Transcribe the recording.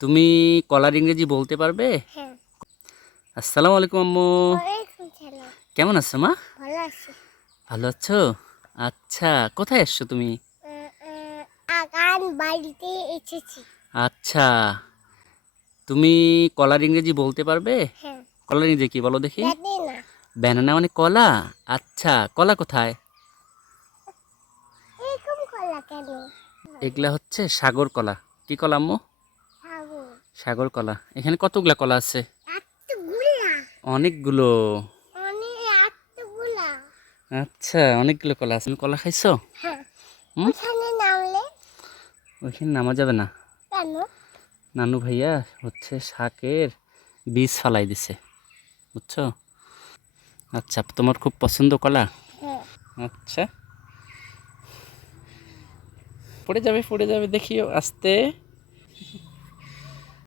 তুমি কলার ইংরেজি বলতে পারবে? হ্যাঁ। আসসালামু আলাইকুম আম্মু। ওয়ালাইকুম সালাম। কেমন আছো মা? ভালো আছি। ভালো আছো? আচ্ছা, কোথায় এসছো তুমি? আগান বাড়িতে এসেছি। আচ্ছা, তুমি কলার ইংরেজি বলতে পারবে? হ্যাঁ। কলার ইংরেজি কি বলো দেখি? জানি না। ব্যানানা মানে কলা? আচ্ছা, কলা কোথায়? এরকম কলা কেন? এগুলা হচ্ছে সাগর কলা। কি কলা আম্মু? সাগর। সাগর কলা। এখানে কতগুলা কলা আছে? এতগুলা। অনেকগুলো। অনেক এতগুলা। আচ্ছা, অনেকগুলো কলা আছে। তুমি কলা খাইছো? হ্যাঁ। হুম? ওখানে নামলে ওইখানে নামা যাবে না। কেন? নানু ভাইয়া হচ্ছে শাকের বীজ ফালাই দিছে, বুঝছো? আচ্ছা, তোমার খুব পছন্দ কলা? হ্যাঁ। আচ্ছা, পড়ে যাবে পড়ে যাবে, দেখিও আস্তে।